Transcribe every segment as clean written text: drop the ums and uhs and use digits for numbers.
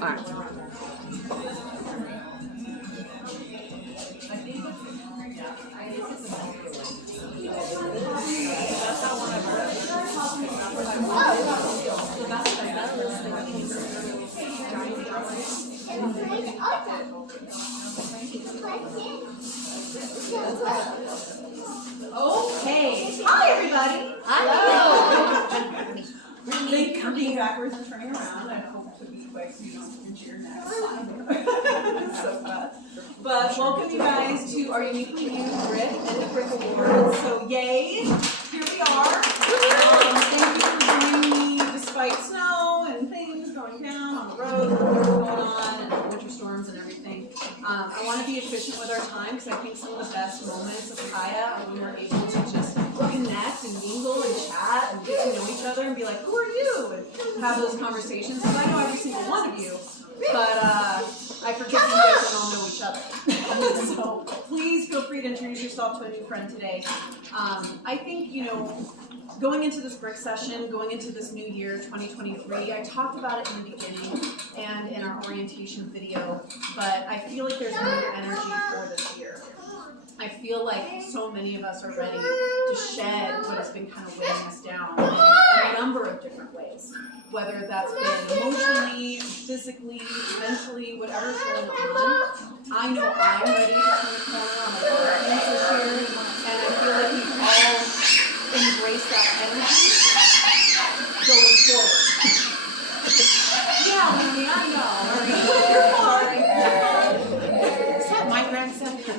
right. Okay. Hi, everybody. Hello. Thank you for being backwards and turning around. I hope to be quick so you don't pinch your neck. So fun. But welcome you guys to our uniquely new BRIK End-of-BRIK Awards. So yay, here we are. Thank you for joining me despite snow and things going down on the road, what's going on, and winter storms and everything. I want to be efficient with our time because I think some of the best moments of Kaia are when we're able to just connect and mingle and chat and get to know each other and be like, who are you? And have those conversations. Because I know every single one of you, but I forget you guys don't all know each other. So please feel free to introduce yourself to a new friend today. I think, going into this BRIK session, going into this new year, 2023, I talked about it in the beginning and in our orientation video, but I feel like there's more energy for this year. I feel like so many of us are ready to shed what has been kind of weighing us down in a number of different ways. Whether that's been emotionally, physically, mentally, whatever's going on. I know I'm ready to turn the corner on a lot of things this year, and I feel like we've all embraced that energy going forward. Yeah, Mimi, I know. You're fine. Is that my grandson? Yeah,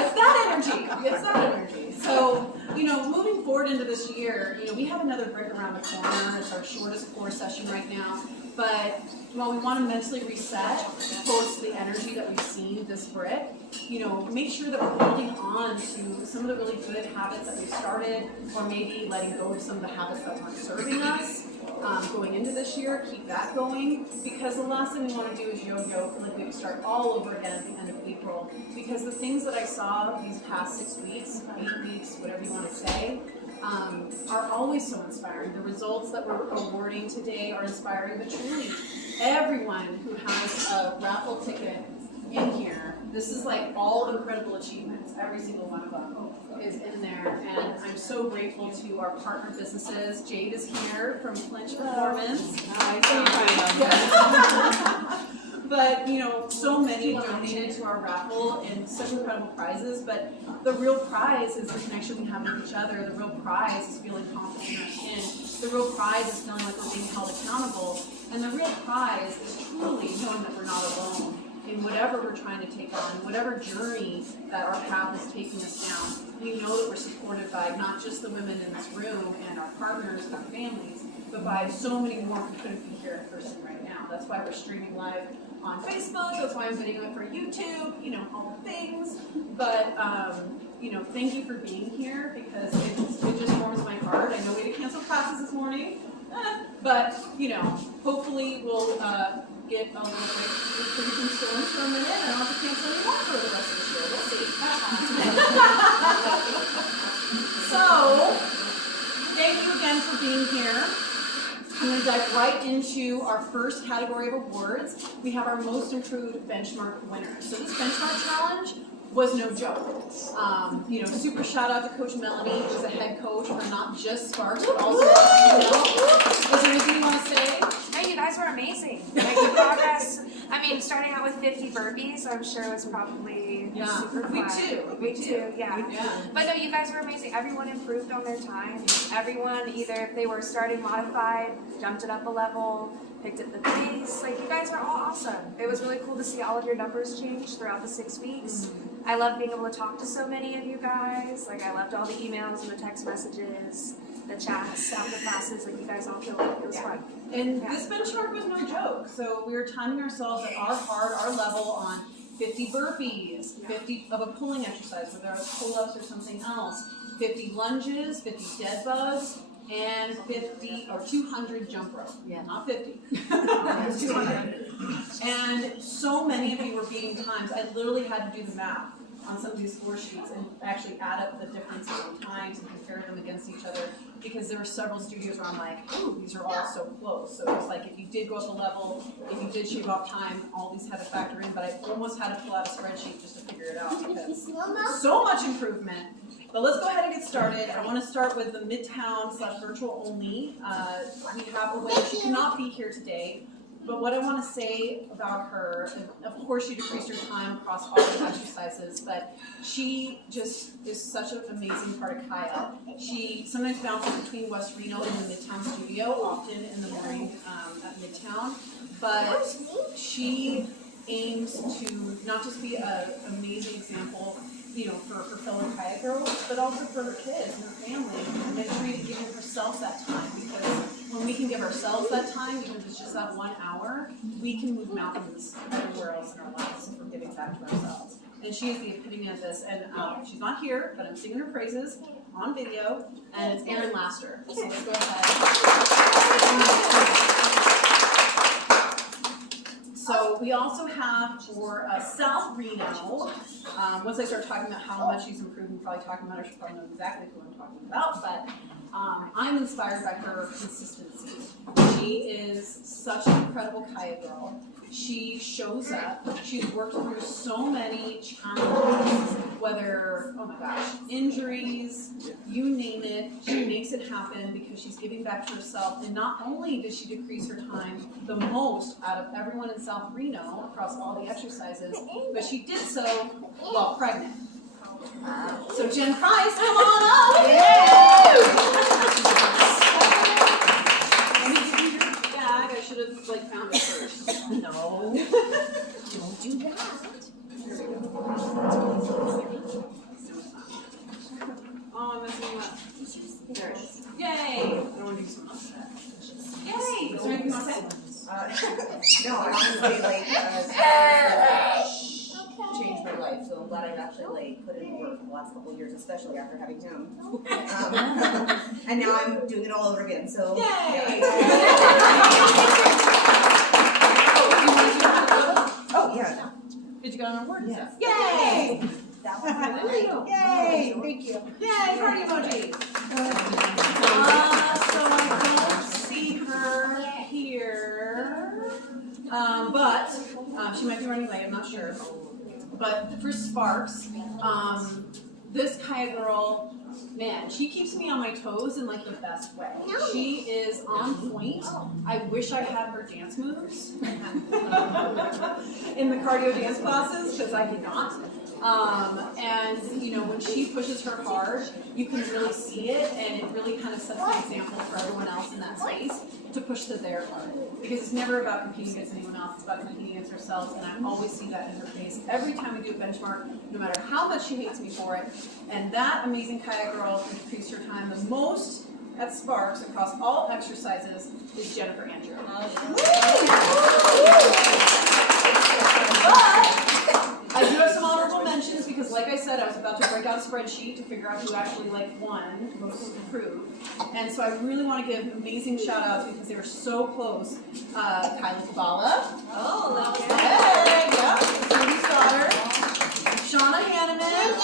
it's that energy. It's that energy. So, moving forward into this year, we have another BRIK around the corner. It's our shortest core session right now. But while we want to mentally reset post the energy that we've seen this BRIK, make sure that we're holding on to some of the really good habits that we've started, or maybe letting go of some of the habits that weren't serving us. Going into this year, keep that going, because the last thing we want to do is yo-yo, feel like we have to start all over again at the end of April, because the things that I saw these past 6 weeks, 8 weeks, whatever you want to say, are always so inspiring. The results that we're awarding today are inspiring, but truly, everyone who has a raffle ticket in here, this is like all incredible achievements. Every single one of them is in there, and I'm so grateful to our partner businesses. Jade is here from Clinch Performance. But so many donated to our raffle and such incredible prizes. But the real prize is the connection we have with each other. The real prize is feeling confident in our skin. The real prize is feeling like we're being held accountable. And the real prize is truly knowing that we're not alone in whatever we're trying to take on, whatever journey that our path is taking us down. We know that we're supported by not just the women in this room and our partners and our families, but by so many more who couldn't be here in person right now. That's why we're streaming live on Facebook. That's why I'm videoing it for YouTube, all the things. But, thank you for being here, because it just warms my heart. I know we had to cancel classes this morning, but, hopefully we'll get a little break from some storms for a minute, and I don't have to cancel any more for the rest of this year. We'll see. So, thank you again for being here. I'm going to dive right into our first category of awards. We have our most improved benchmark winner. So this benchmark challenge was no joke. Super shout out to Coach Melanie, who's a head coach for not just Sparks, but also Is there anything you want to say? Hey, you guys were amazing. Making progress. Starting out with 50 burpees, I'm sure it was probably super fun. Week two, yeah. But no, you guys were amazing. Everyone improved on their time. Everyone, either if they were starting modified, jumped it up a level, picked up the pace. You guys are all awesome. It was really cool to see all of your numbers change throughout the 6 weeks. I love being able to talk to so many of you guys. I loved all the emails and the text messages, the chats after classes. You guys all feel like it was fun. And this benchmark was no joke. So we were timing ourselves at our level on 50 burpees, 50 of a pulling exercise, whether it was pull-ups or something else, 50 lunges, 50 dead bugs, and 50 or 200 jump rope. Yeah, not 50. 200. And so many of you were beating times. I literally had to do the math on some of these score sheets and actually add up the differences in times and compare them against each other because there were several studios where I'm like, ooh, these are all so close. So it was like if you did go up a level, if you did shave off time, all these had to factor in, but I almost had to pull out a spreadsheet just to figure it out because so much improvement. But let's go ahead and get started. I want to start with the Midtown / virtual only. We have a way, she cannot be here today, but what I want to say about her, of course she decreased her time across all the exercises, but she just is such an amazing part of Kaia. She sometimes bounces between West Reno and the Midtown studio, often in the morning at Midtown, but she aims to not just be an amazing example, you know, for her fellow Kaia girls, but also for her kids and her family, and make sure to give herself that time, because when we can give ourselves that time, even if it's just that 1 hour, we can move mountains everywhere else in our lives if we're giving back to ourselves. And she is the epitome of this, and she's not here, but I'm singing her praises on video, and it's Erin Laster. So let's go ahead. So we also have for South Reno, once I start talking about how much she's improved and probably talking about her, she'll probably know exactly who I'm talking about, but I'm inspired by her consistency. She is such an incredible Kaia girl. She shows up. She's worked through so many challenges, whether, oh my gosh, injuries, you name it. She makes it happen because she's giving back to herself. And not only did she decrease her time the most out of everyone in South Reno across all the exercises, but she did so while pregnant. So Jen Price, come on up! Yay! Let me give you your bag. I should have found it first. No. Don't do that. Here we go. Oh, I'm messing you up. There it is. Yay! I don't want to do something else. Yay! Is there anything you want to say? No, I'm honestly changed my life, so I'm glad I've actually put in work for the last couple of years, especially after having him. And now I'm doing it all over again. So yay! Oh yeah. Did you get an award? Yes. Yay! That was Yay! Thank you. Yay! Party emoji. So I don't see her here, but she might be running late. I'm not sure. But for Sparks, this Kaia girl, man, she keeps me on my toes in the best way. She is on point. I wish I had her dance moves in the cardio dance classes, because I did not. And you know, when she pushes her hard, you can really see it, and it really kind of sets an example for everyone else in that space to push to their hard. Because it's never about competing against anyone else, it's about competing against ourselves, and I always see that in her face every time we do a benchmark, no matter how much she hates me for it. And that amazing Kaia girl who decreased her time the most at Sparks across all exercises is Jennifer Andrew. I do have some honorable mentions because, like I said, I was about to break out a spreadsheet to figure out who actually won, most improved. And so I really want to give amazing shout outs because they were so close. Kylie Kabbalah. Oh, that was hey, yeah, Cindy's daughter. Shauna Hanneman.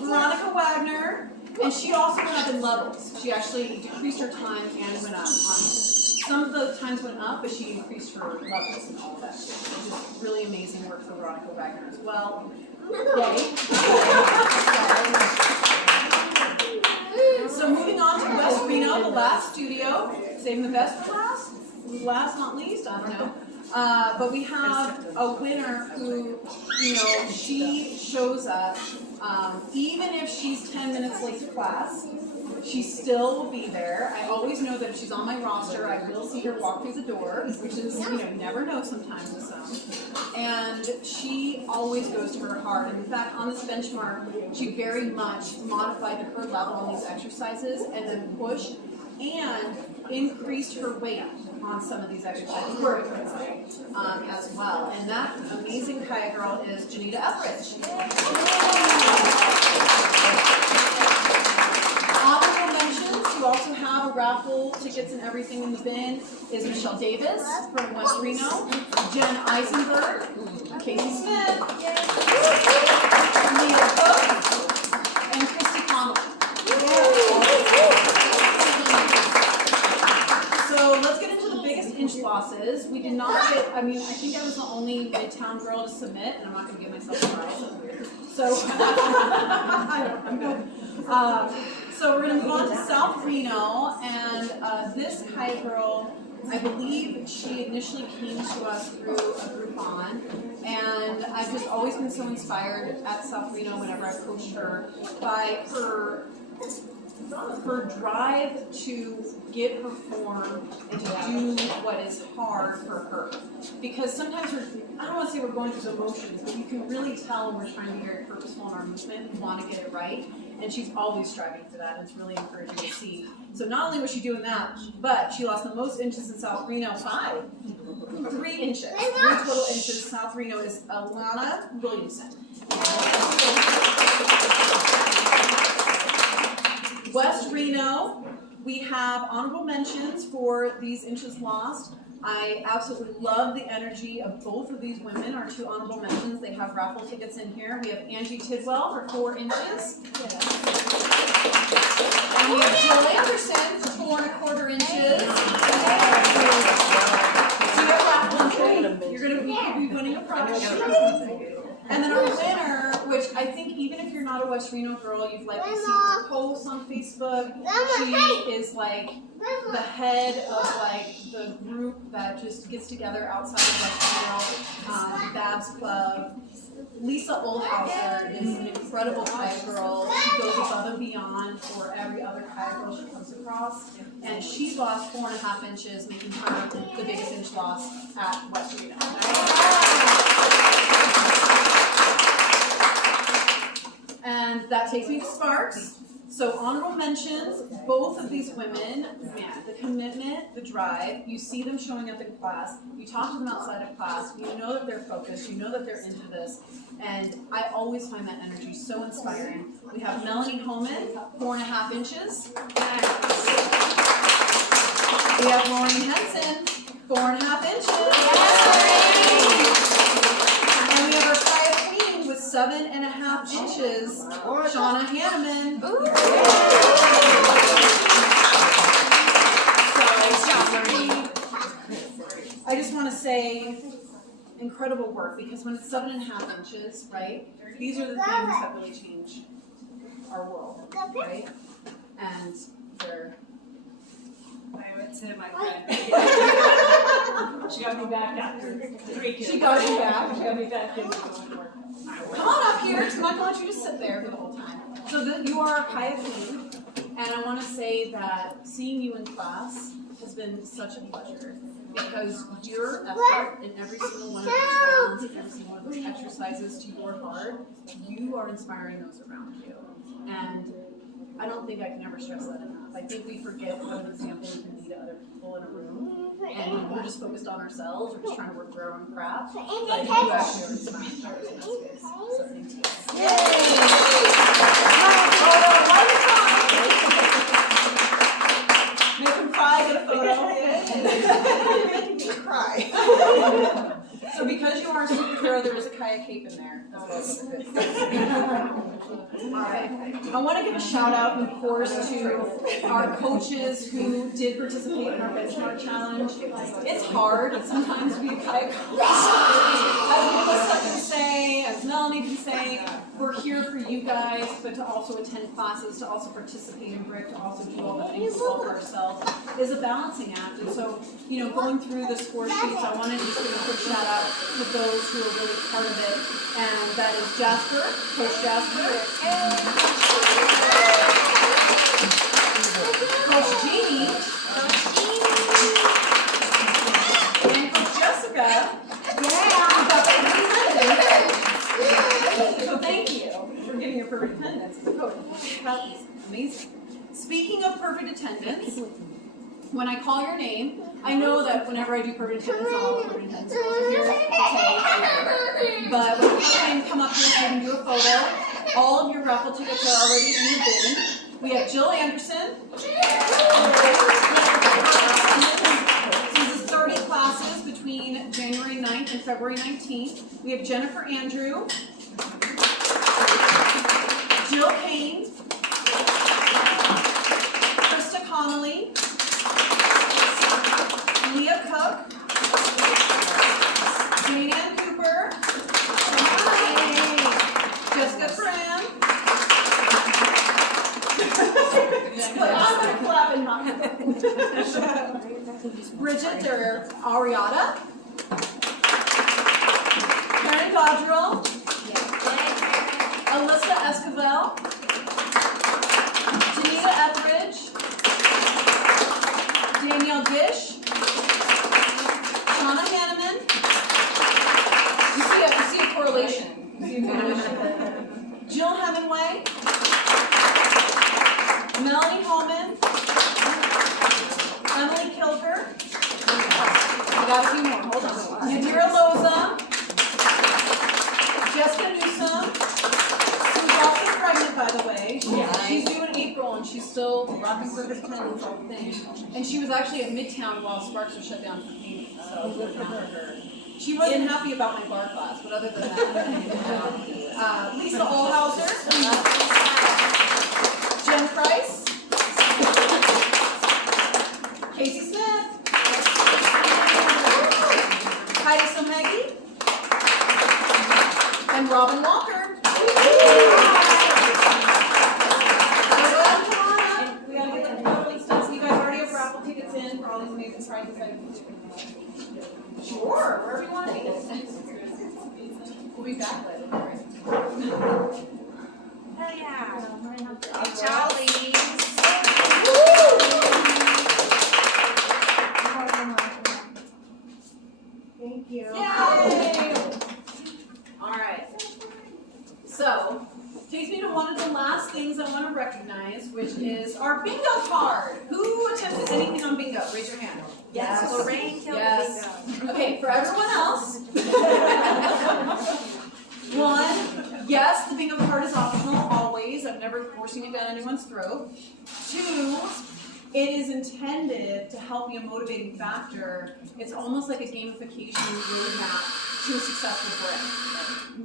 Veronica Wagner. And she also went up in levels. She actually decreased her time and went up on some of the times went up, but she increased her levels and all of that. Which is really amazing work for Veronica Wagner as well. Yay. So moving on to West Reno, the last studio. Saving the best for last? Last not least, I don't know. But we have a winner who, you know, she shows up, even if she's 10 minutes late to class, she still will be there. I always know that if she's on my roster, I will see her walk through the door, which is, you know, you never know sometimes with some. And she always goes to her heart. And in fact, on this benchmark, she very much modified to her level on these exercises and then pushed and increased her weight on some of these exercises as well. And that amazing Kaia girl is Janita Etheridge. Honorable mentions, you also have a raffle, tickets and everything in the bin, is Michelle Davis from West Reno, Jen Eisenberg, Casey Smith, Neil Cook, and Christy losses. We did not get, I mean, I think I was the only Midtown girl to submit, and I'm not going to give myself a prize. That's weird. So, I don't know. So we're going to move on to South Reno, and this Kaia girl, I believe she initially came to us through a Groupon, and I've just always been so inspired at South Reno whenever I've coached her by her drive to get her form and to do what is hard for her. Because sometimes I don't want to say we're going through the motions, but you can really tell when we're trying to be very purposeful in our movement, we want to get it right. And she's always striving for that, and it's really encouraging to see. So not only was she doing that, but she lost the most inches in South Reno, 3 inches. 3 total inches. South Reno is Alana Williamson. West Reno, we have honorable mentions for these inches lost. I absolutely love the energy of both of these women, our 2 honorable mentions. They have raffle tickets in here. We have Angie Tidwell for 4 inches. And we have Jill Anderson for 4 1/4 inches. So you have raffle entry. You're going to be winning a prize. And then our winner, which I think even if you're not a West Reno girl, you've likely seen her posts on Facebook. She is like the head of like the group that just gets together outside of West Reno, Babs Club. Lisa Oldhauser is an incredible Kaia girl. She goes above and beyond for every other Kaia girl she comes across. And she lost 4 1/2 inches, making her the biggest inch loss at West Reno. And that takes me to Sparks. So honorable mentions, both of these women, man, the commitment, the drive, you see them showing up in class, you talk to them outside of class, you know that they're focused, you know that they're into this, and I always find that energy so inspiring. We have Melanie Homan, 4 1/2 inches. We have Maureen Henson, 4 1/2 inches. And we have our Kaia Queen with 7 1/2 inches, Shauna Hanneman. I just want to say incredible work, because when it's 7 1/2 inches, right, these are the things that really change our world, right? And they're... I went to my friend. She got me back after 3 kids. She got you back. She got me back into going work. Come on up here, because I'm not going to let you just sit there for the whole time. So you are a Kaia Queen, and I want to say that seeing you in class has been such a pleasure, because your effort in every single one of those rounds, and every single one of those exercises to your heart, you are inspiring those around you. And I don't think I can ever stress that enough. I think we forget what an example we can be to other people in a room, and we're just focused on ourselves. We're just trying to work through our own craft. But you actually are inspiring others in that space. So thank you. Make them cry, get a photo. Making me cry. So because you are a superhero, there is a Kaia cape in there. Alright. I want to give a shout out, of course, to our coaches who did participate in our benchmark challenge. It's hard sometimes to be a Kaia coach. As Melissa can say, as Melanie can say, we're here for you guys, but to also attend classes, to also participate in BRIK, to also do all the things well for ourselves is a balancing act. And so, you know, going through the score sheets, I wanted to just give a quick shout out to those who are really part of it, and that is Jasper, Coach Jasper, Coach Jeannie, and Coach Jessica. So thank you for giving your perfect attendance as a coach. That's amazing. Speaking of perfect attendance, when I call your name, I know that whenever I do perfect attendance, not all perfect attendance girls are here. Okay. But when I call your name, come up here so I can do a photo. All of your raffle tickets are already in the bin. We have Jill Anderson. This is 30 classes between January 9th and February 19th. We have Jennifer Andrew. Jill Kane. Krista Connolly. Leah Cook. Bridget or Ariata. Karen Godrell. Alyssa Esquivel. Janita Etheridge. Danielle Gish. Shauna Hanneman. You see a correlation. You see a correlation. Jill Hemingway. Melanie Holman. Emily Kilker. I got a few more, hold on. Yadira Loza. Jessica Newsom. Who's also pregnant, by the way. She's due in April and she's still rocking for her attendance all thing. And she was actually at Midtown while Sparks was shut down for payment, so good for her. She wasn't happy about my bar class, but other than that, Lisa Olhauser. Jen Price. Casey Smith. Heidi Somegi. And Robin Walker. We gotta get the totally stuff. So you guys already have raffle tickets in for all these amazing prizes. Sure, wherever you want to be. We'll be back later. Hell yeah. Jollies. Thank you. Yay! Alright. So, takes me to one of the last things I want to recognize, which is our bingo card. Who attempted anything on bingo? Raise your hand. Yes. Lorraine killed Yes. bingo. Okay, for everyone else. One, yes, the bingo card is optional, always. I'm never forcing it down anyone's throat. Two, it is intended to help be a motivating factor. It's almost like a gamification roadmap to a successful break.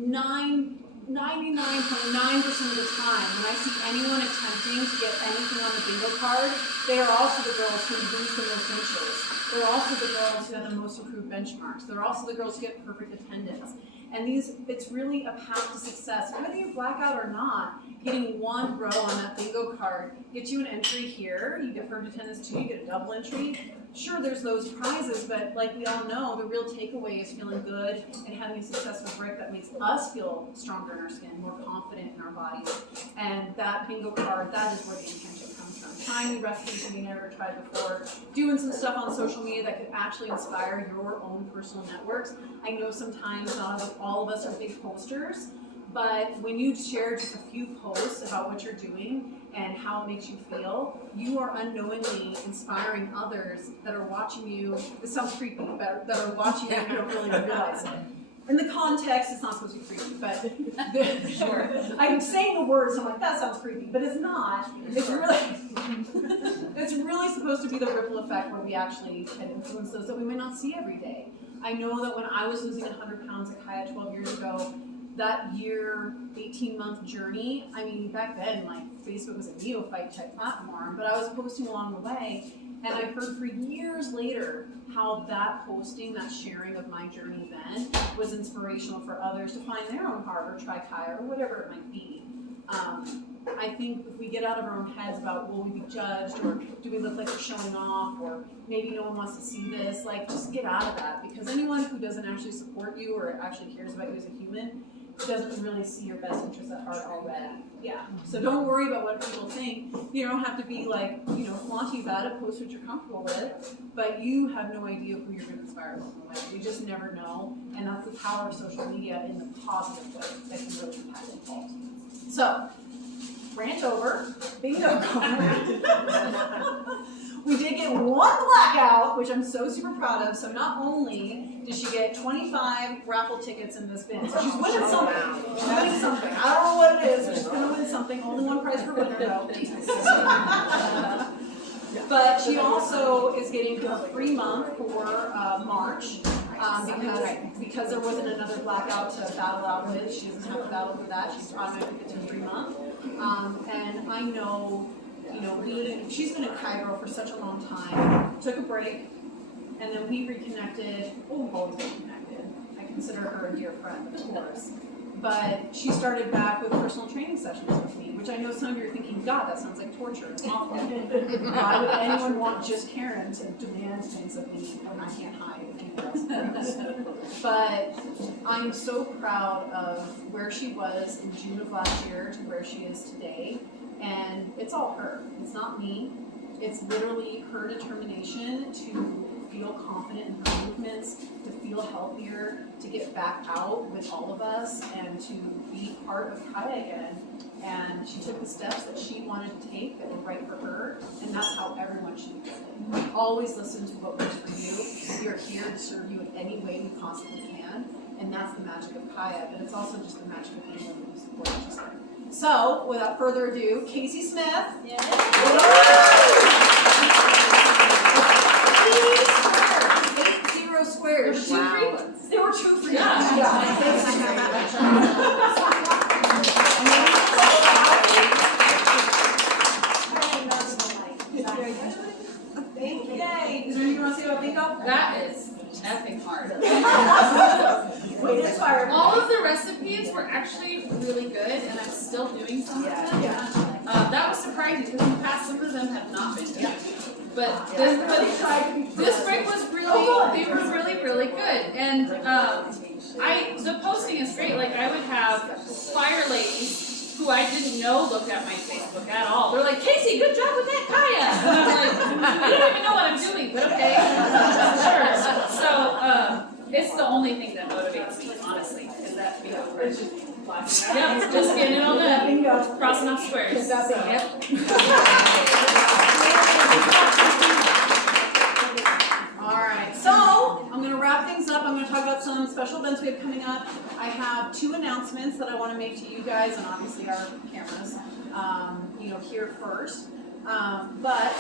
99.9% of the time, when I see anyone attempting to get anything on the bingo card, they are also the girls who lose the most inches. They're also the girls who have the most improved benchmarks. They're also the girls who get perfect attendance. And it's really a path to success. Whether you black out or not, getting one row on that bingo card gets you an entry here. You get perfect attendance too, you get a double entry. Sure, there's those prizes, but like we all know, the real takeaway is feeling good and having a successful break that makes us feel stronger in our skin, more confident in our bodies. And that bingo card, that is where the intention comes from. Trying new recipes that we never tried before, doing some stuff on social media that could actually inspire your own personal networks. I know sometimes not all of us are big posters, but when you share just a few posts about what you're doing and how it makes you feel, you are unknowingly inspiring others that are watching you. This sounds creepy, but that are watching you and you don't really realize it. In the context, it's not supposed to be creepy, but sure. I'm saying the words, I'm like, that sounds creepy, but it's not. It's really supposed to be the ripple effect where we actually can influence those that we may not see every day. I know that when I was losing 100 pounds at Kaia 12 years ago, that year, 18-month journey, I mean, back then, like, Facebook was a neophyte type platform, but I was posting along the way, and I heard for years later how that posting, that sharing of my journey then was inspirational for others to find their own heart or try Kaia or whatever it might be. I think if we get out of our own heads about will we be judged or do we look like we're showing off or maybe no one wants to see this, like just get out of that, because anyone who doesn't actually support you or actually cares about you as a human doesn't really see your best interests at heart already. Yeah. So don't worry about what people think. You don't have to be like, flaunty about it, post what you're comfortable with, but you have no idea who you're going to inspire along the way. You just never know, and that's the power of social media in the positive way that can really impact people. So, rant over, bingo card. We did get one blackout, which I'm so super proud of. So not only did she get 25 raffle tickets in this bin, so she's winning something. She's winning something. I don't know what it is, but she's going to win something. Only one prize per winner, though. But she also is getting a free month for March. Because there wasn't another blackout to battle out with, she doesn't have to battle for that. She's automatically gets a free month. And I know, she's been a Kaia girl for such a long time. Took a break, and then we reconnected. Oh, we've always been connected. I consider her a dear friend, of course. but she started back with personal training sessions with me, which I know some of you are thinking, God, that sounds like torture. It's awful. Why would anyone want just Karen to demand things of me when I can't hide anyone else? But I'm so proud of where she was in June of last year to where she is today. And it's all her. It's not me. It's literally her determination to feel confident in her movements, to feel healthier, to get back out with all of us, and to be part of Kaia again. And she took the steps that she wanted to take that were right for her, and that's how everyone should be doing. Always listen to what works for you. We are here to serve you in any way we possibly can, and that's the magic of Kaia, but it's also just the magic of anyone who supports each other. So, without further ado, Casey Smith. Squares. There were 2 free ones. There were 2 free ones. Yeah. Thank you. Yay. Is there anything you want to say about makeup? That is effing hard. Wait, inspired. All of the recipes were actually really good, and I'm still doing some of them. That was surprising because in the past some of them have not been good. But this break was really, they were really good. And the posting is great. Like I would have fire ladies who I didn't know looked at my Facebook at all. They're like, Casey, good job with that Kaia. And I'm like, I don't even know what I'm doing, but okay, sure. So it's the only thing that motivates me, honestly, is that video. Yep, just getting it all done. Crossing off squares. Yep. Alright, so I'm going to wrap things up. I'm going to talk about some special events we have coming up. I have 2 announcements that I want to make to you guys, and obviously our cameras, here first. But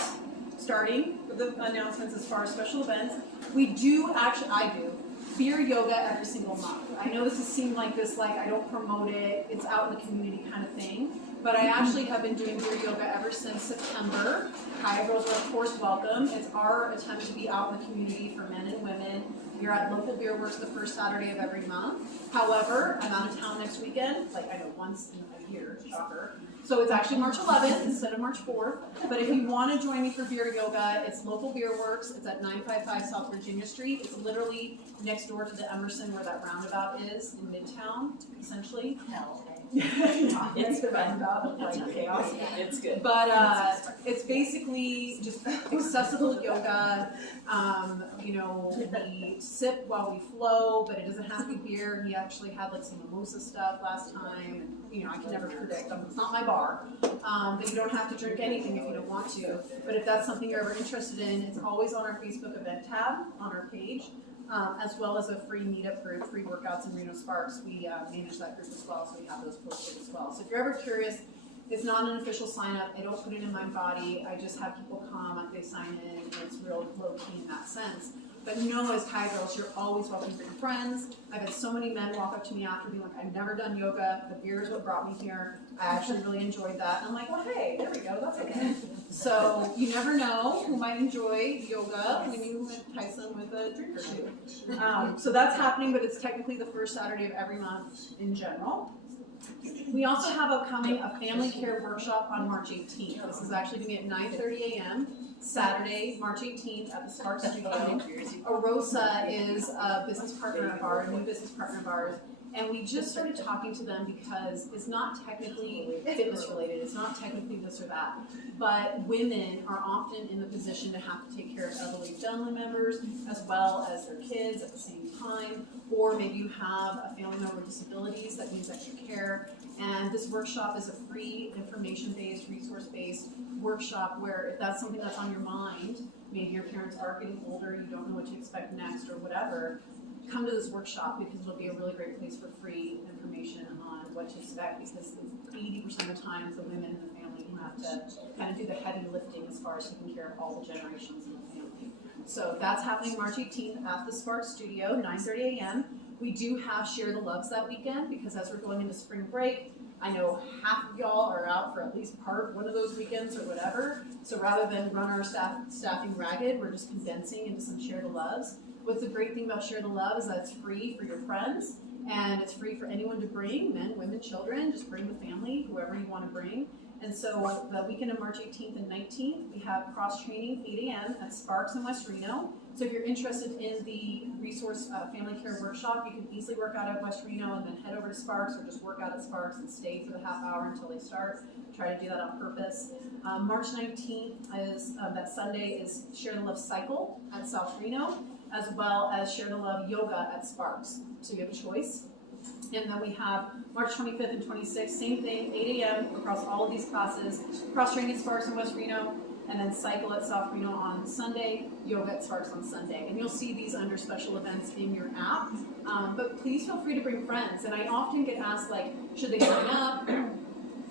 starting with the announcements as far as special events, I do beer yoga every single month. I know this has seemed like this, like I don't promote it, it's out in the community kind of thing, but I actually have been doing beer yoga ever since September. Kaia girls are of course welcome. It's our attempt to be out in the community for men and women. You're at local beer works the first Saturday of every month. However, I'm out of town next weekend, like I know once in a year, shocker. So it's actually March 11th instead of March 4th. But if you want to join me for beer yoga, it's local beer works. It's at 955 South Virginia Street. It's literally next door to the Emerson where that roundabout is in Midtown, essentially. It's the roundabout of like chaos. It's good. But it's basically just accessible yoga. We sip while we flow, but it doesn't have to be beer. We actually had like some mimosa stuff last time. And, I can never predict. It's not my bar. But you don't have to drink anything if you don't want to. But if that's something you're ever interested in, it's always on our Facebook event tab on our page. As well as a free meetup group, free workouts in Reno Sparks. We manage that group as well, so we have those posted as well. So if you're ever curious, it's not an official sign up. I don't put it in my body. I just have people come, they sign in, and it's real low key in that sense. But know as Kaia girls, you're always welcome to bring friends. I've had so many men walk up to me after being like, I've never done yoga. The beer is what brought me here. I actually really enjoyed that. And I'm like, well, hey, there we go. That's okay. So you never know who might enjoy yoga when you entice them with a drink or two. So that's happening, but it's technically the first Saturday of every month in general. We also have upcoming a family care workshop on March 18th. This is actually going to be at 9:30 a.m. Saturday, March 18th at the Spark Studio. Arosa is a business partner of ours, a new business partner of ours, and we just started talking to them because it's not technically fitness related, it's not technically this or that, but women are often in the position to have to take care of elderly family members as well as their kids at the same time, or maybe you have a family member with disabilities that needs extra care. And this workshop is a free, information-based, resource-based workshop where if that's something that's on your mind, maybe your parents are getting older, you don't know what to expect next or whatever, come to this workshop because it'll be a really great place for free information on what to expect, because 80% of the time it's the women in the family who have to kind of do the heavy lifting as far as taking care of all the generations in the family. So that's happening March 18th at the Spark Studio, 9:30 a.m. We do have Share the Loves that weekend because as we're going into spring break, I know half of y'all are out for at least part one of those weekends or whatever. So rather than run our staffing ragged, we're just condensing into some Share the Loves. What's the great thing about Share the Love is that it's free for your friends, and it's free for anyone to bring, men, women, children, just bring the family, whoever you want to bring. And so the weekend of March 18th and 19th, we have cross-training 8 a.m. at Sparks in West Reno. So if you're interested in the resource family care workshop, you can easily work out at West Reno and then head over to Sparks, or just work out at Sparks and stay for the half hour until they start. Try to do that on purpose. March 19th is, that Sunday, is Share the Love Cycle at South Reno, as well as Share the Love Yoga at Sparks. So you have a choice. And then we have March 25th and 26th, same thing, 8 a.m. across all of these classes, cross-training at Sparks in West Reno, and then cycle at South Reno on Sunday, yoga at Sparks on Sunday. And you'll see these under special events in your app. But please feel free to bring friends. And I often get asked, like, should they sign up?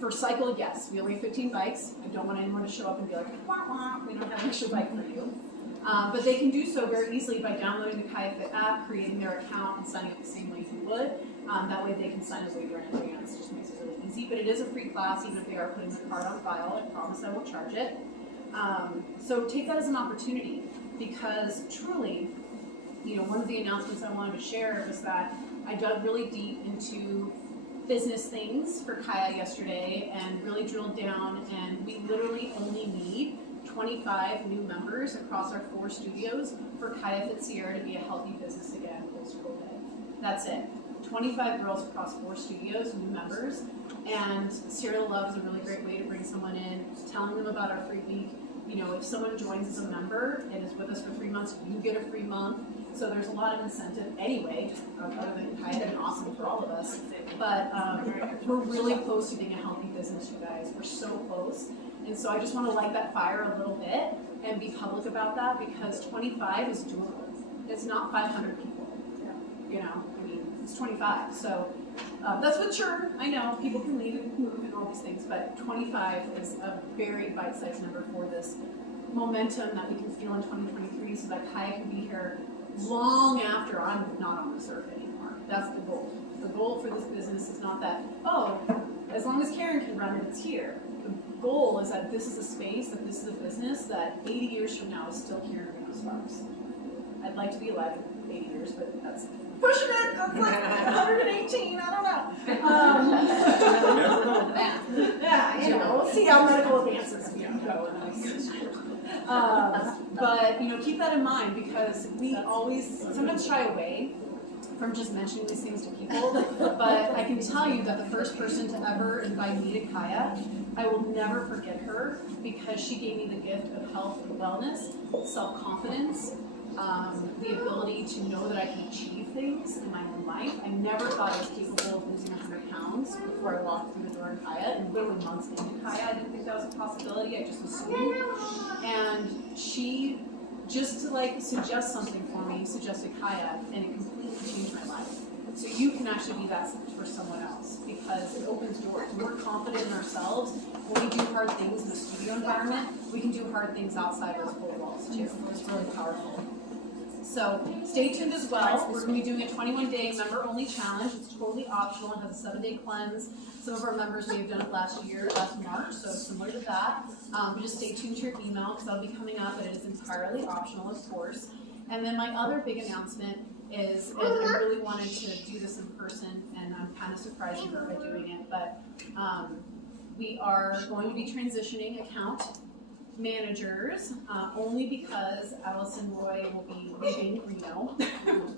For cycle, yes. We only have 15 bikes. I don't want anyone to show up and be like, wah, wah, we don't have an extra bike for you. But they can do so very easily by downloading the Kaia FIT app, creating their account, and signing up the same way you would. That way they can sign up later in advance. Just makes it really easy. But it is a free class, even if they are putting their card on file. I promise I won't charge it. So take that as an opportunity, because truly, one of the announcements I wanted to share was that I dug really deep into business things for Kaia yesterday and really drilled down, and we literally only need 25 new members across our 4 studios for Kaia FIT Sierra to be a healthy business again post-COVID. That's it. 25 girls across 4 studios, new members, and Sierra Love is a really great way to bring someone in, telling them about our free week. If someone joins as a member and is with us for 3 months, you get a free month. So there's a lot of incentive anyway, other than Kaia and awesome for all of us. But we're really close to being a healthy business, you guys. We're so close. And so I just want to light that fire a little bit and be public about that, because 25 is doable. It's not 500 people. It's 25. So that's with churn. I know people can leave and move and all these things, but 25 is a very bite-sized number for this momentum that we can feel in 2023, so that Kaia can be here long after I'm not on this earth anymore. That's the goal. The goal for this business is not that, as long as Karen can run it, it's here. The goal is that this is a space, that this is a business that 80 years from now is still here in Reno Sparks. I'd like to be alive in 80 years, but that's pushing it. That's like 118. I don't know. Yeah, we'll see how medical advances go in the next 6 years. But keep that in mind, because we always sometimes shy away from just mentioning these things to people. But I can tell you that the first person to ever invite me to Kaia, I will never forget her, because she gave me the gift of health and wellness, self-confidence, the ability to know that I can achieve things in my own life. I never thought I was capable of losing 100 pounds before I walked through the door in Kaia, and literally months into Kaia, I didn't think that was a possibility. I just assumed. And she, just to suggest something for me, suggested Kaia, and it completely changed my life. So you can actually be that for someone else, because it opens doors. When we're confident in ourselves, when we do hard things in the studio environment, we can do hard things outside those 4 walls too. It's really powerful. So stay tuned as well. We're going to be doing a 21-day member-only challenge. It's totally optional. It has a 7-day cleanse. Some of our members may have done it last March, so similar to that. But just stay tuned to your email, because that'll be coming up, and it is entirely optional, of course. And then my other big announcement is, and I really wanted to do this in person, and I'm kind of surprised you by doing it, but we are going to be transitioning account managers, only because Allison Roy will be leaving Reno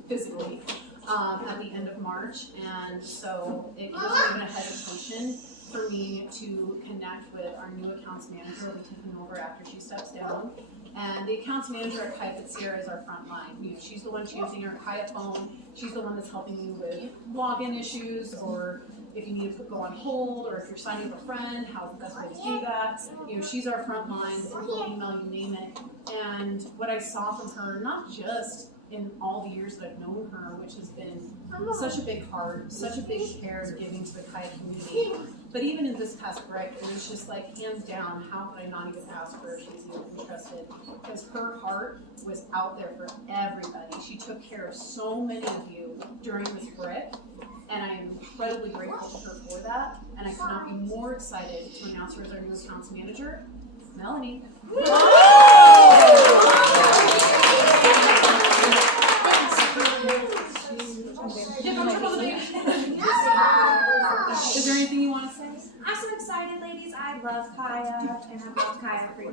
physically at the end of March, and so it was a bit of hesitation for me to connect with our new accounts manager who will be taking over after she steps down. And the accounts manager at Kaia FIT Sierra is our front line. She's the one choosing our Kaia phone. She's the one that's helping you with login issues, or if you need to go on hold, or if you're signing up a friend, how's the best way to do that. She's our front line, simple email, you name it. And what I saw from her, not just in all the years that I've known her, which has been such a big heart, such a big care giving to the Kaia community, but even in this past break, it was just hands down, how could I not even ask her if she's even interested? Because her heart was out there for everybody. She took care of so many of you during this break, and I am incredibly grateful to her for that. And I could not be more excited to announce her as our new accounts manager, Melanie. Don't trouble the baby.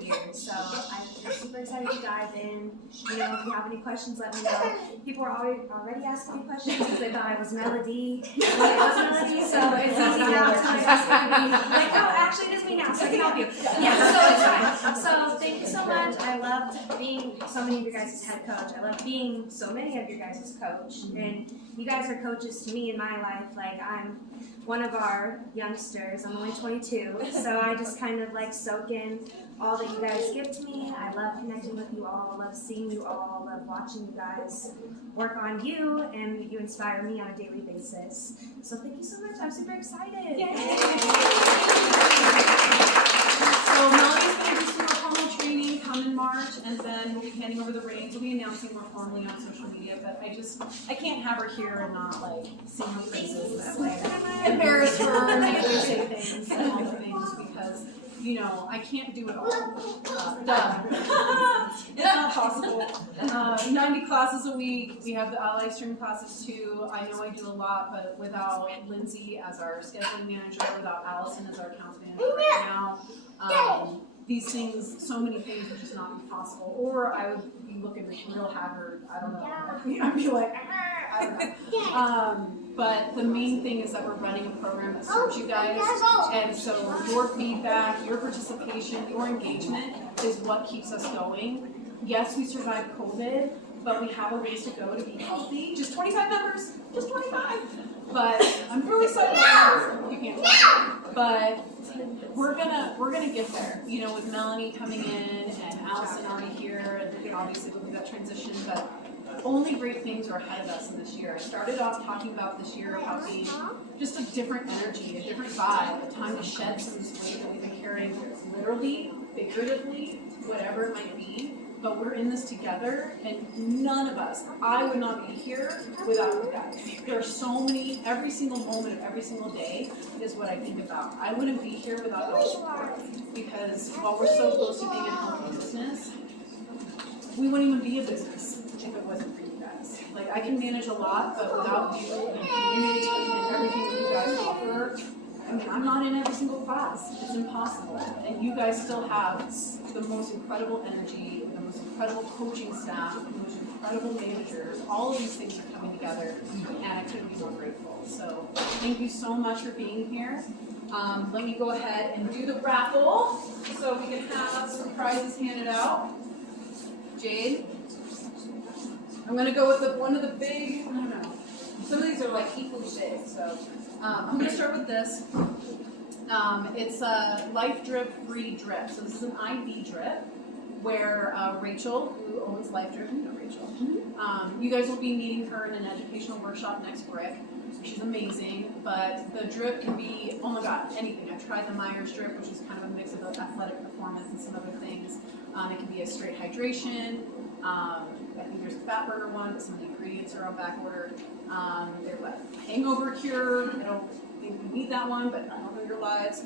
here. So I'm super excited to dive in. You know, if you have any questions, let me know. People are already asking me questions because they thought I was Melody. Well, it was Melody, so it's easy now to ask me. Like, oh, actually, it is me now, so I can help you. Yeah, so it's fine. So thank you so much. I loved being so many of your guys' head coach. I love being so many of your guys' coach. And you guys are coaches to me in my life. Like, I'm one of our youngsters. I'm only 22, so I just kind of like soak in all that you guys give to me. I love connecting with you all. I love seeing you all. I love watching you guys work on you, and you inspire me on a daily basis. So thank you so much. I'm super excited. Yay. So Melody's going to do some more formal training come in March, and then we'll be handing over the reins. We'll be announcing more formally on social media, but I can't have her here and not like sing her praises, like embarrass her and make her say things and all the things, because you know, I can't do it all. Duh. It's not possible. 90 classes a week. We have the ally stream classes too. I know I do a lot, but without Lindsay as our scheduling manager, without Allison as our accounts manager right now, these things, so many things would just not be possible. Or I would be looking real haggard. I don't know. I'd be like, I don't know. But the main thing is that we're running a program that serves you guys, and so your feedback, your participation, your engagement is what keeps us going. Yes, we survived COVID, but we have a ways to go to be healthy. Just 25 members, just 25. But I'm really excited about you can't talk. But we're gonna get there. You know, with Melanie coming in and Allison already here, and obviously we'll do that transition, but only great things are ahead of us in this year. I started off talking about this year about being just a different energy, a different vibe, a time to shed some of this weight that we've been carrying literally, figuratively, whatever it might be. But we're in this together, and none of us, I would not be here without you guys. There are so many, every single moment of every single day is what I think about. I wouldn't be here without your support, because while we're so close to being a healthy business, we wouldn't even be a business if it wasn't for you guys. Like, I can manage a lot, but without you and community and everything that you guys offer, I mean, I'm not in every single class. It's impossible. And you guys still have the most incredible energy, the most incredible coaching staff, the most incredible managers. All of these things are coming together, and I couldn't be more grateful. So thank you so much for being here. Let me go ahead and do the raffle so we can have some prizes handed out. Jade? I'm going to go with one of the big, I don't know. Some of these are like equally big, so I'm going to start with this. It's a Life Drip free drip. So this is an IV drip where Rachel, who owns Life Drip, you know Rachel. You guys will be meeting her in an educational workshop next BRIK. She's amazing, but the drip can be, oh my god, anything. I've tried the Myers drip, which is kind of a mix of athletic performance and some other things. It can be a straight hydration. I think there's a fat burner one, but some of the ingredients are on back order. They're like hangover cure. I don't think we need that one, but I don't know your lives.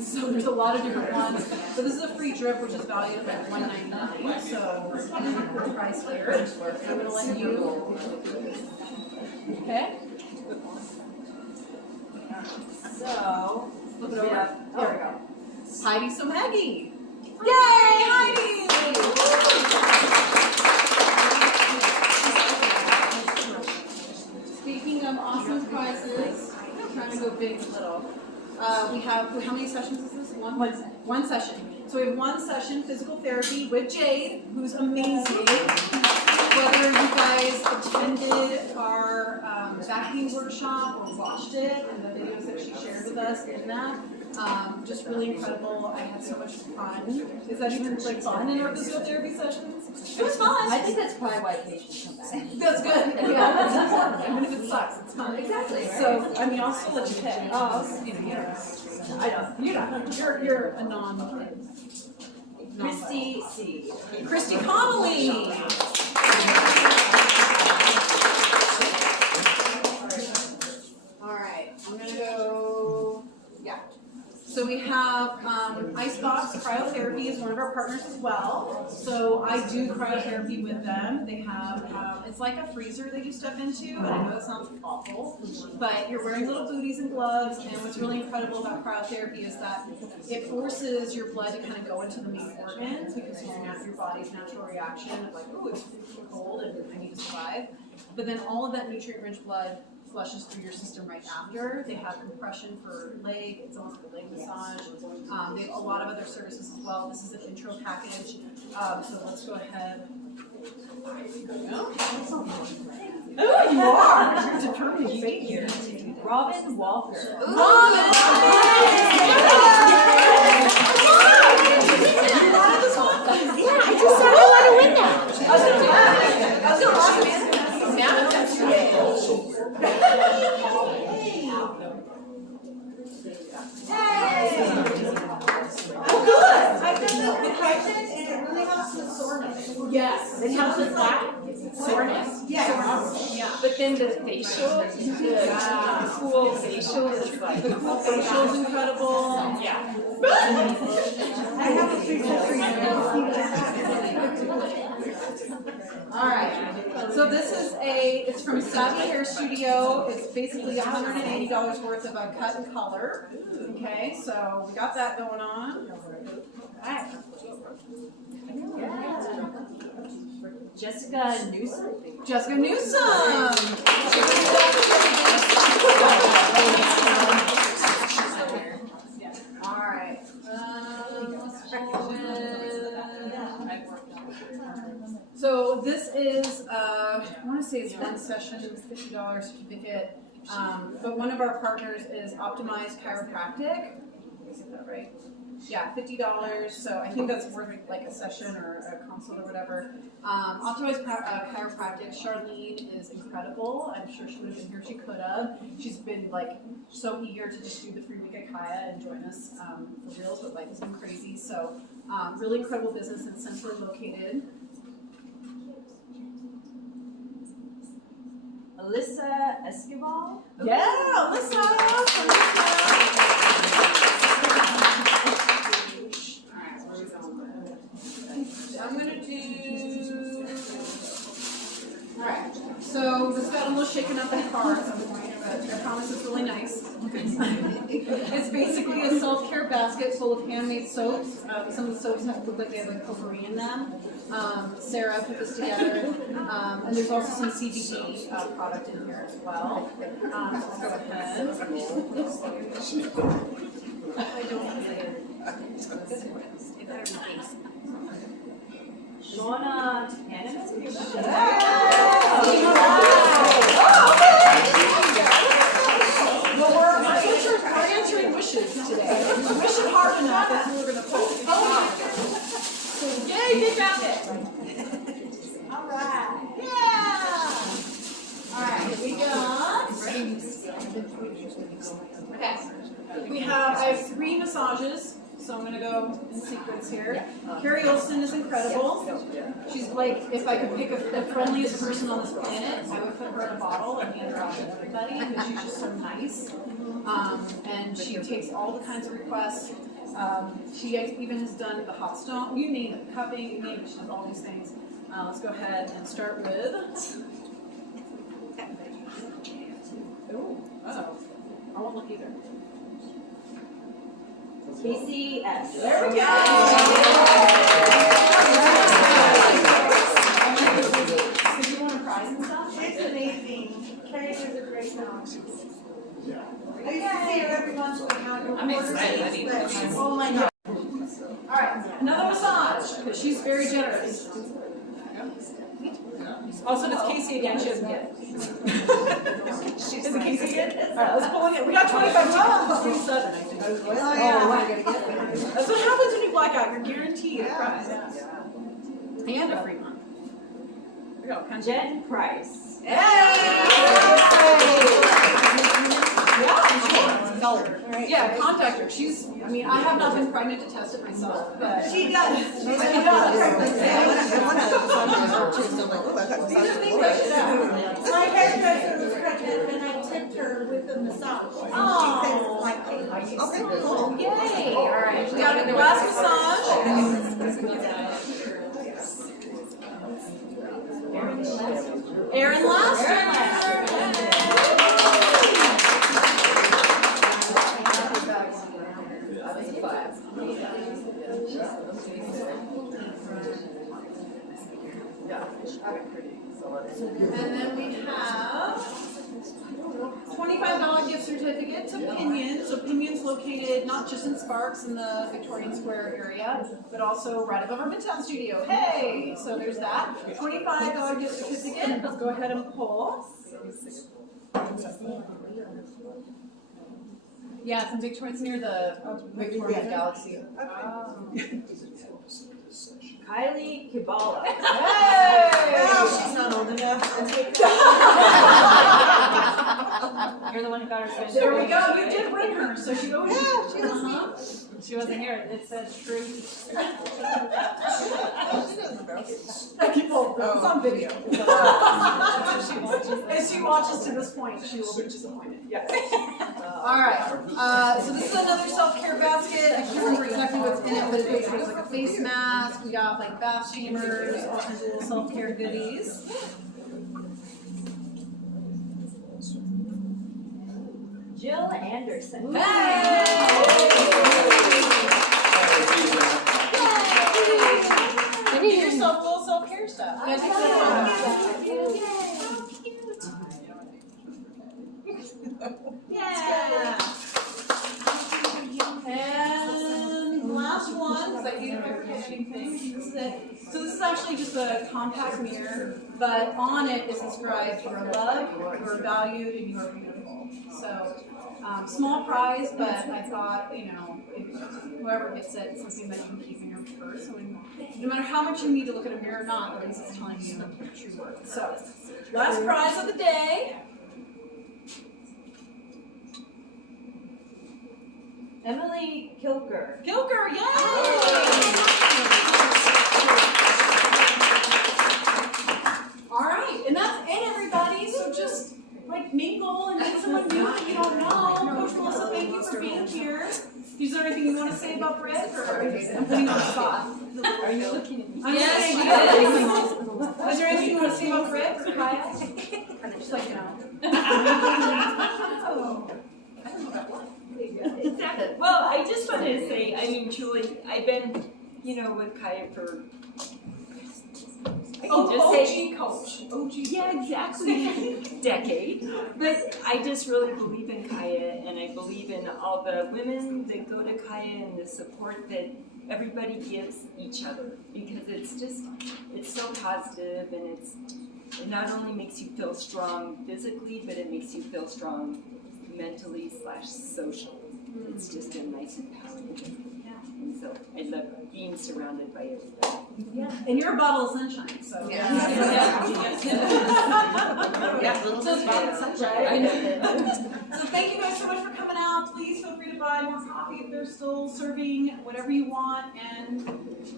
So there's a lot of different ones. So this is a free drip, which is valued at $1.99. So the price here. I'm going to let you. Okay. So flip it over. There we go. Heidi so Maggie. Yay, Heidi! Speaking of awesome prizes, I'm trying to go big and little. We have, how many sessions is this? One session. So we have one session, physical therapy with Jade, who's amazing. Whether you guys attended our vacuuming workshop or watched it and the videos that she shared with us in that, just really incredible. I had so much fun. Is that even like fun in our physical therapy sessions? It was fun. I think that's probably why patients come back. That's good. Yeah, that's important. Even if it sucks, it's fun. Exactly. Right? So, I mean, I'll still let you pick. Oh, You know, I don't. You're not. You're a non. Christy C. Christy Connolly. All right, I'm gonna go. Yeah. So we have Icebox Cryotherapy is one of our partners as well. So I do cryotherapy with them. They have, it's like a freezer that you step into, and I know it sounds awful, but you're wearing little booties and gloves, and what's really incredible about cryotherapy is that it forces your blood to kind of go into the main organs because of your body's natural reaction of like, oh, it's cold and I need to survive. But then all of that nutrient-rich blood flushes through your system right after. They have compression for leg, it's almost like a leg massage. They have a lot of other services as well. This is an intro package. So let's go ahead. Oh, you are! You're determined fate here. Robin Walker. I just said I want to win that. Oh, good! I've done the compression and it really helps with soreness. Yes. It helps with that soreness. Yeah. But then the facial, the cool facial is like, The cool facial is incredible. yeah. I have a facial for you. Alright, so this is it's from Savvy Hair Studio. It's basically $180 worth of a cut and color. Okay, so we got that going on. Alright. Jessica Newsom. Jessica Newsom! Alright. So this is, I want to say it's one session, $50 certificate. But one of our partners is Optimized Chiropractic. Is that right? Yeah, $50. So I think that's worth like a session or a consult or whatever. Optimized Chiropractic. Charlene is incredible. I'm sure she would have been here if she could have. She's been like so eager to just do the free week at Kaia and join us for reals, but life has been crazy. So really incredible business and centrally located. Alyssa Escobar. Yeah, Alyssa. I'm gonna do. Alright, so this got a little shaken up in the car at some point, but I promise it's really nice. It's basically a self-care basket full of handmade soaps. Some of the soaps look like they have like potpourri in them. Sarah put this together, and there's also some CBD product in here as well. Let's go ahead. I don't Shauna Hanneman. Well, we're answering wishes today. We're wishing hard enough, that's what we're going to pull. Yay, they found it! Alright. Yeah! Alright, we got. Okay. I have 3 massages. So I'm going to go in sequence here. Carrie Olson is incredible. She's like, if I could pick the friendliest person on this planet, I would put her in a bottle and hand her out to everybody because she's just so nice. And she takes all the kinds of requests. She even has done the hot stone, you name it, cupping, you name it, she does all these things. Let's go ahead and start with. Oh, I won't look either. Casey S. There we go. Did you want a prize and stuff? It's amazing. Carrie does a great job. I used to see her every once in a while. I'm excited. I need to Oh my God. All right, another massage because she's very generous. Also, if it's Casey again, she doesn't get it. Is it Casey again? All right, let's pull it in. We got 25 tickets. Let's do 7. Oh, yeah. That's what happens when you black out. You're guaranteed a prize. And a free one. There we go. Jen Price. Hey! Yeah, contact her. She's, I mean, I have not been pregnant to test it myself, but. She does. I want to too, so I'm like, oh, I got These are things I should have. My hairdresser was pregnant and I tipped her with a massage. Oh. She said it's like cake. I Okay, cool. Yay! All right, we got a last massage. Aaron Laster. And then we have $25 gift certificate to Pinion. So Pinion's located not just in Sparks in the Victorian Square area, but also right above our Midtown studio. Hey! So there's that. $25 gift certificate. Let's go ahead and pull. Yeah, it's in Victoria. It's near the Victorian Galaxy. Kylie Kibala. Hey! Wow, she's not old enough. You're the one who got her special. There we go. You did win her, so she owes you. She wasn't here. It said true. It's on video. If she watches to this point, she will be disappointed. Yes. All right. So this is another self-care basket. I can't remember exactly what's in it, but there's like a face mask. We got like bath steamers, all kinds of little self-care goodies. Jill Anderson. Give yourself a little self-care stuff. You guys Yeah. And last one, because I hate if I forget anything. This is it. So this is actually just a compact mirror, but on it is inscribed, "You are loved, you are valued, and you are beautiful." So small prize, but I thought, you know, if whoever gets it, it's something that you can keep in your purse. So no matter how much you need to look at a mirror or not, at least it's telling you true worth. So last prize of the day. Emily Kilker. Gilker, yay! All right, and that's it, everybody. So just like mingle and meet someone new that you don't know. Coach Melissa, thank you for being here. Is there anything you want to say about BRIK? I'm putting you on the spot. Are you looking at me? I'm Yes, saying, she is there anything you want to say about BRIK, Kaia? Just like, no. Exactly. Well, I just wanted to say, I mean, Julie, I've been, with Kaia for. I can just say, coach. OG. yeah, exactly, decade. But I just really believe in Kaia, and I believe in all the women that go to Kaia and the support that everybody gives each other, because it's so positive, and it not only makes you feel strong physically, but it makes you feel strong mentally/socially. It's just a nice empowerment. And so I love being surrounded by everybody. Yeah. And you're a bottle of sunshine, so. Yeah. So thank you guys so much for coming out. Please feel free to buy more coffee if they're still serving whatever you want. And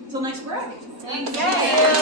until next break. Thanks. Yay.